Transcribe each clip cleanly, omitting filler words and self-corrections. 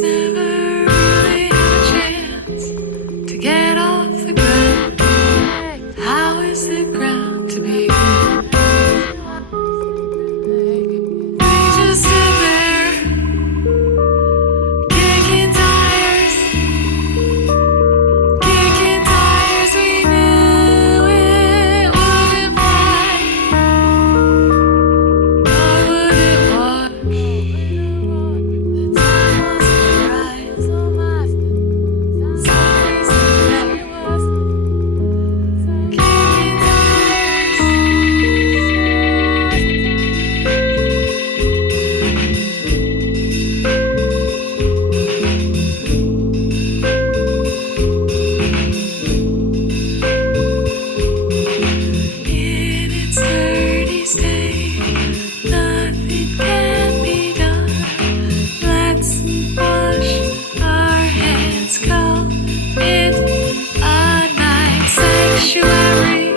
never really had a chance to get off the ground. How is it ground to be? We just stood there, kicking tires. We knew it wouldn't fly, nor would it wash. The time wasn't right, somebody's there, kicking tires. In its dirty state, nothing can be done. Let's wash our hands, call it a night. Sanctuary,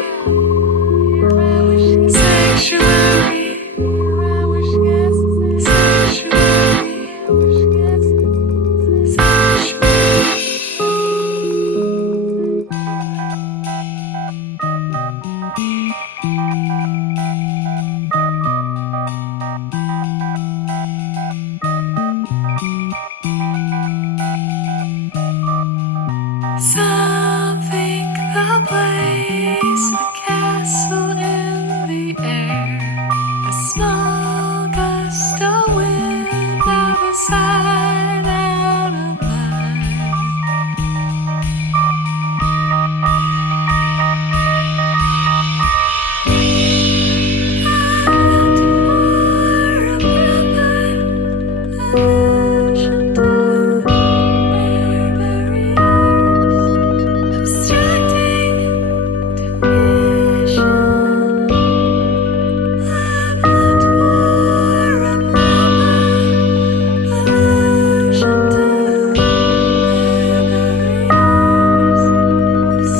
sanctuary, some think the place a castle in the air, a small gust of wind out of sight, out of mind. I'm looking for a proper illusion to air barriers, obstructing division. I've looked for a proper illusion to air barriers, obstructing division.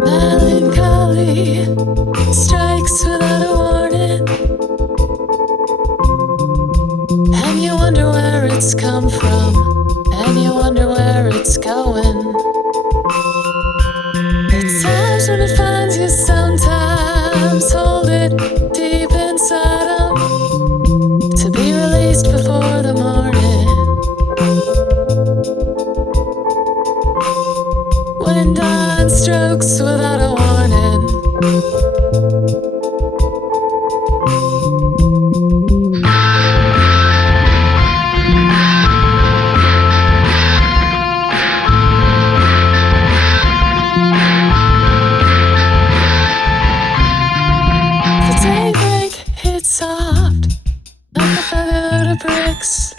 Melancholy strikes without a warning, and you wonder where it's come from, and you wonder where it's going. The times when it finds you, sometimes hold it deep inside 'em, to be released before the morning. soft, like a feather load of bricks.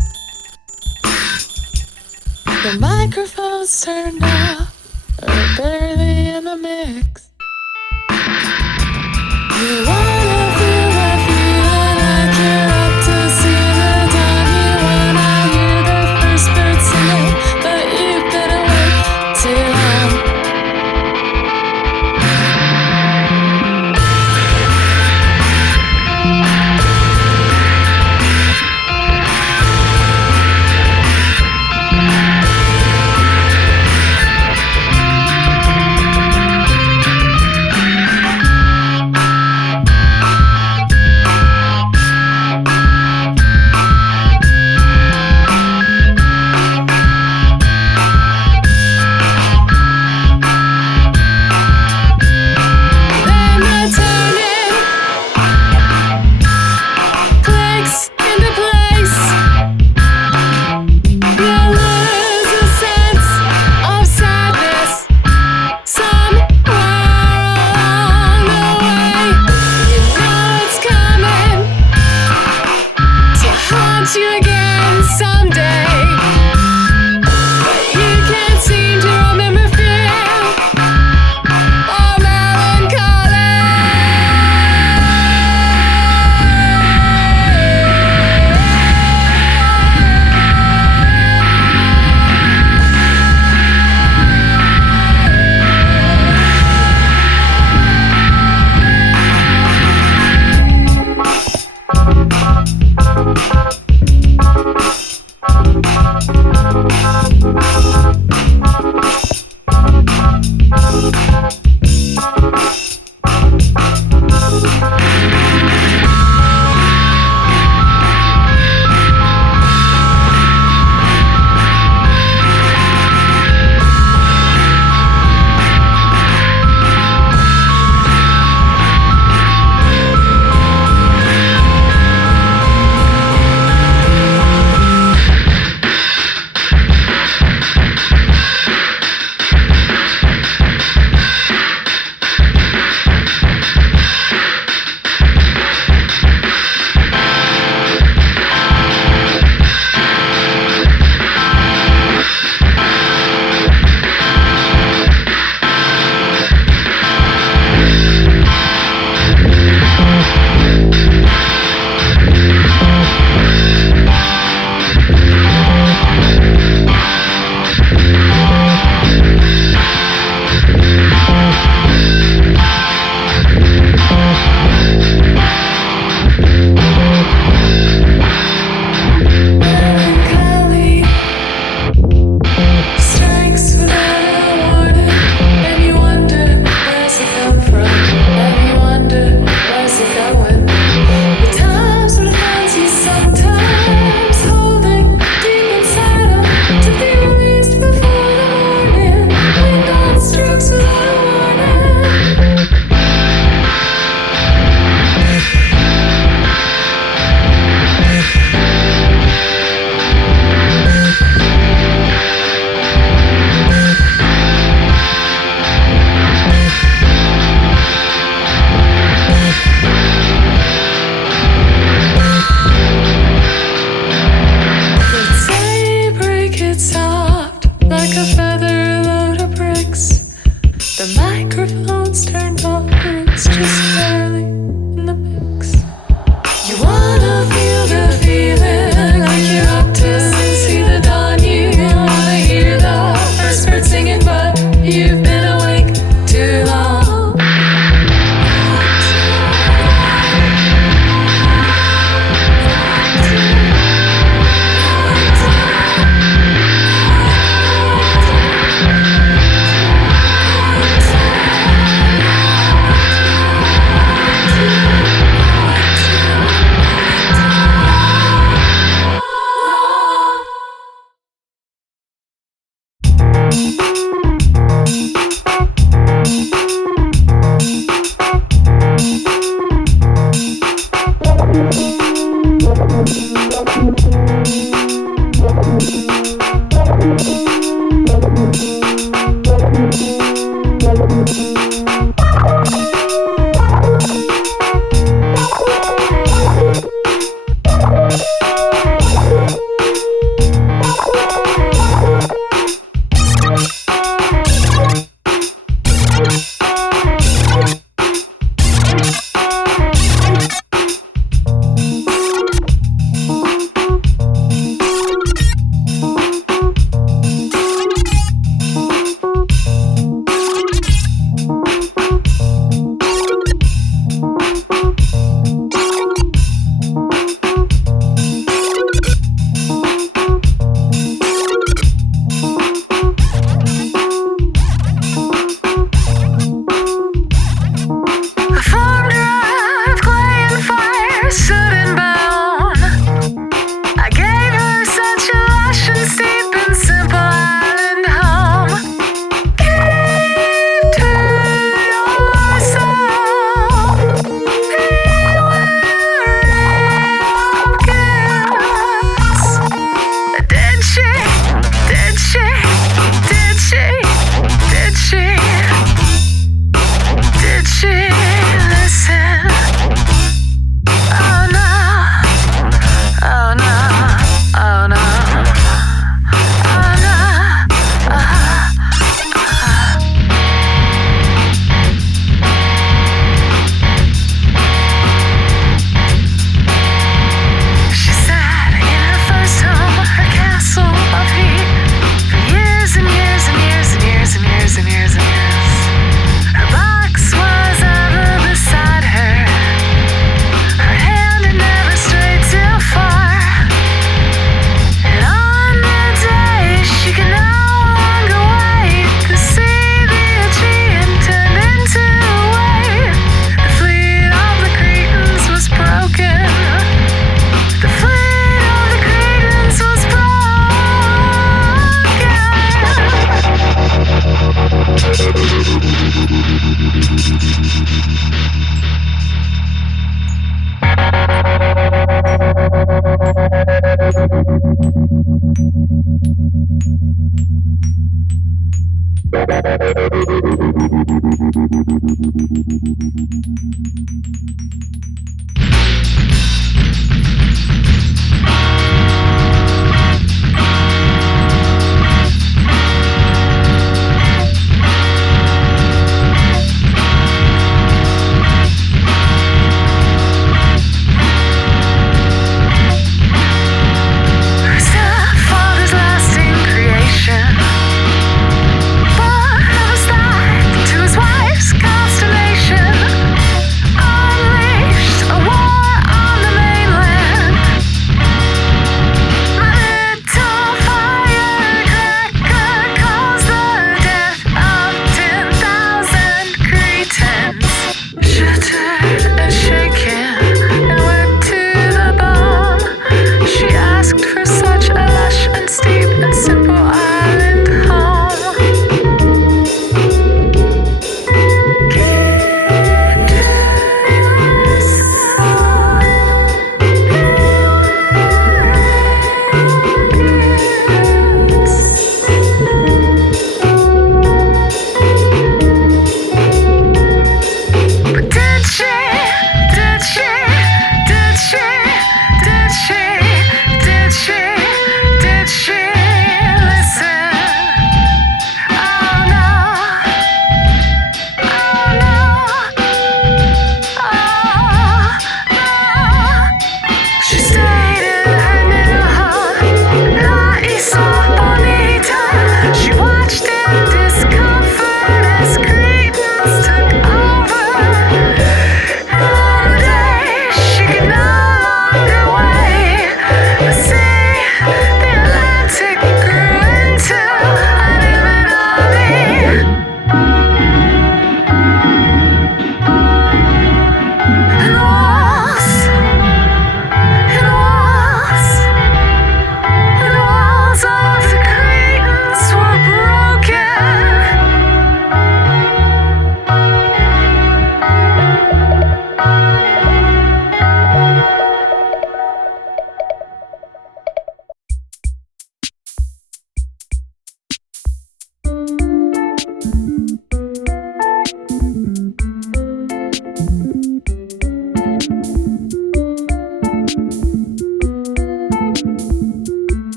The microphone's turned off, or barely in the mix. You wanna feel that feeling like you're up to see the dawn. You wanna hear the first bird singing, but you've been awake too long. You again someday, but you can't seem to remember fear or melancholy. The microphone's turned off, it's just barely in the mix. You wanna feel the feeling like you're up to see the dawn. You wanna hear the first bird singing, but you've been awake too long.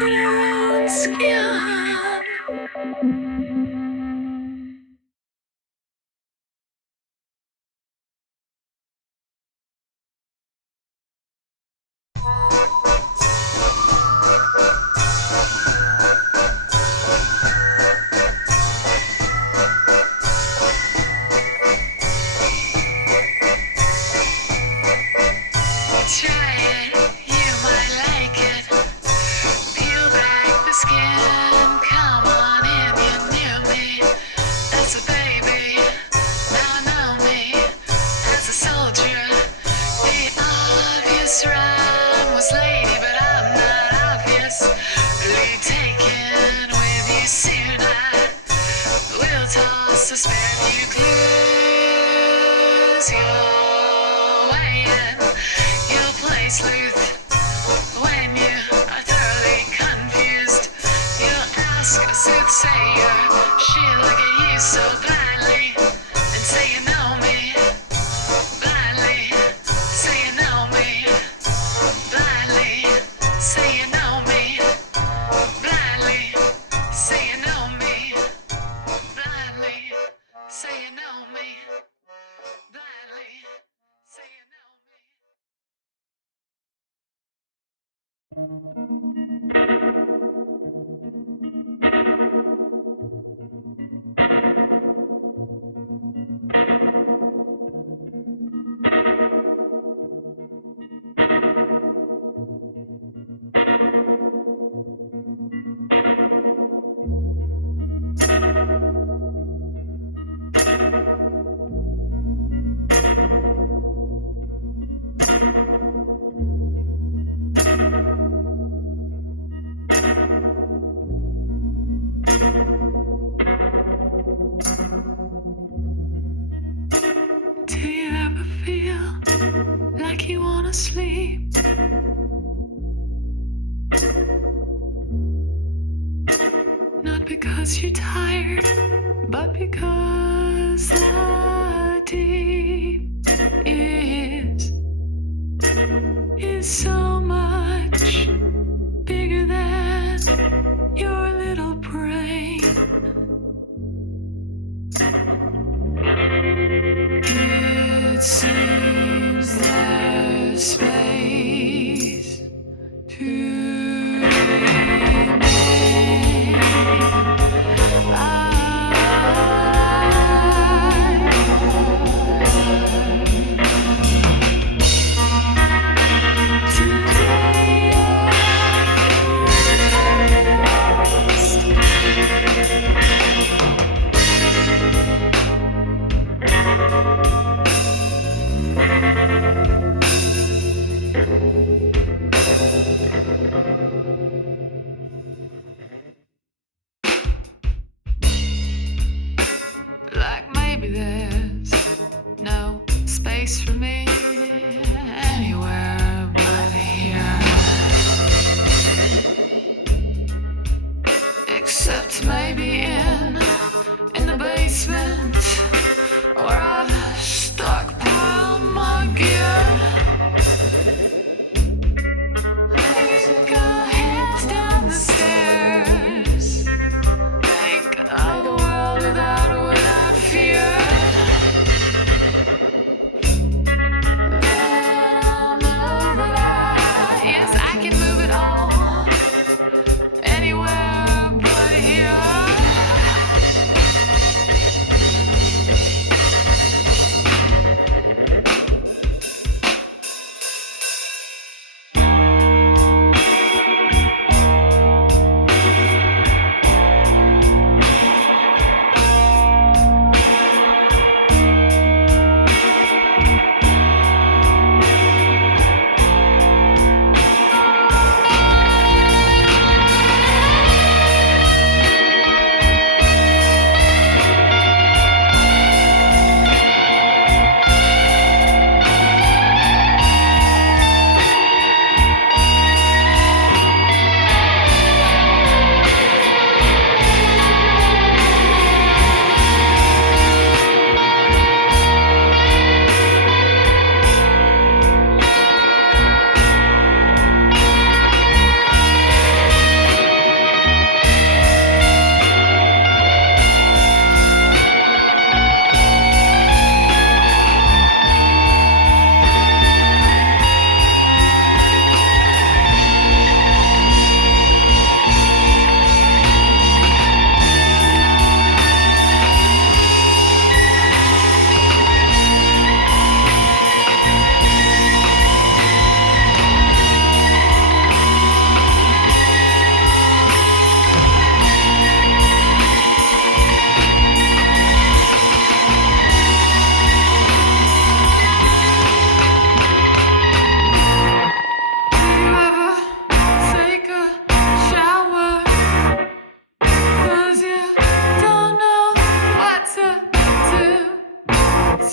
in her own skin. Try it, you might like it. Peel back the skin, come on in, you knew me as a baby, now know me as a soldier. The obvious rhyme was lady, but I'm not obviously taken with you soon. I will toss a spare few clues your way in. You'll play sleuth when you are thoroughly confused. You'll ask a soothsayer, she'll look at you so blindly and say you know me. Blindly say you know me. Blindly say you know me. Blindly say you know me. Blindly say you know me. Blindly say you know me. Do you ever feel like you wanna sleep? Not because you're tired, but because the deep is so much bigger than your little brain. It seems there's space to remain. Today like maybe there's no space for me anywhere but here, except maybe in the basement where I've stockpiled my gear. Go heads down the stairs, make a world without fear. Then I'll know that yes, I can move it all anywhere but here.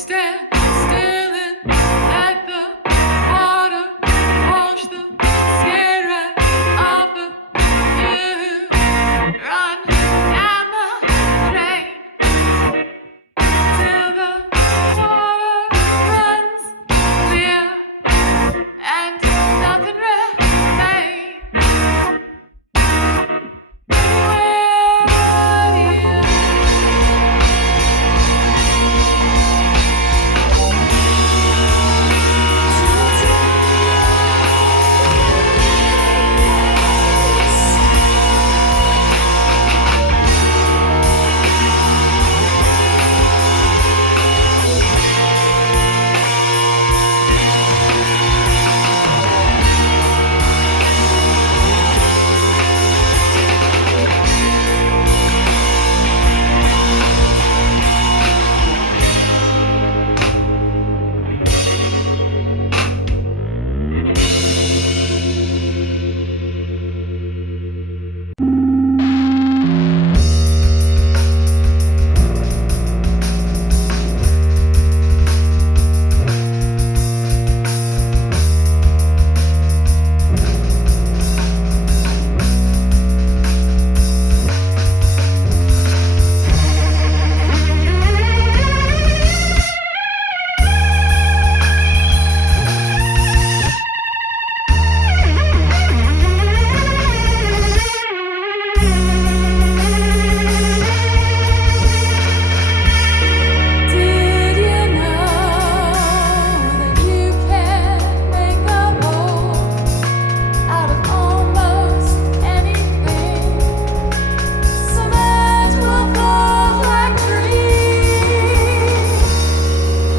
stand still and let the water wash the skin right off of you. Run down the drain till the water runs clear and nothing remains. Where are you? Did you know that you can make a bowl out of almost anything? Cement will flow like dreams.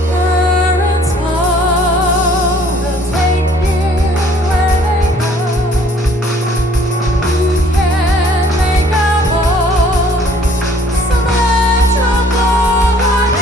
Currents flow, they'll take you where they go. You can make a bowl. Cement will flow like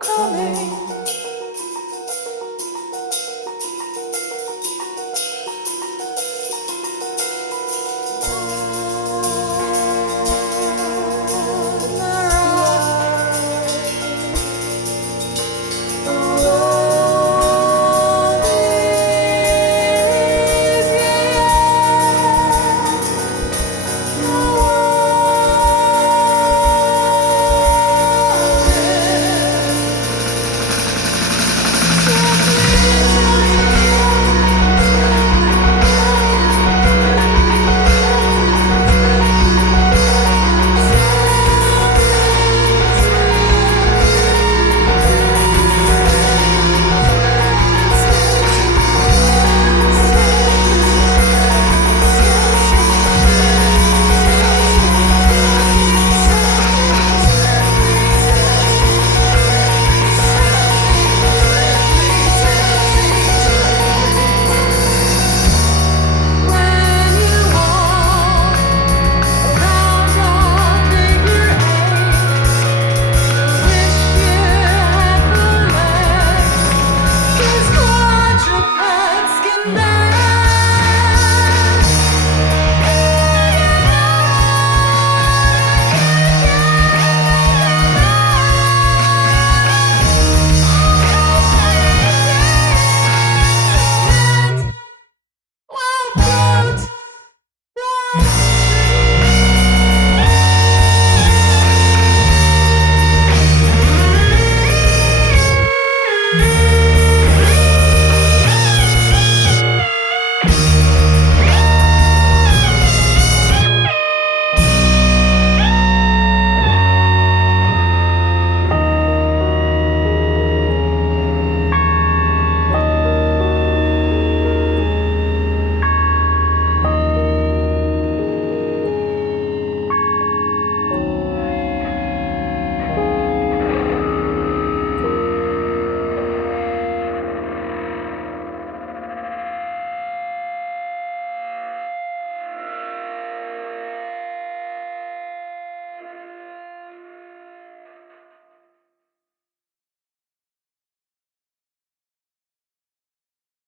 coming.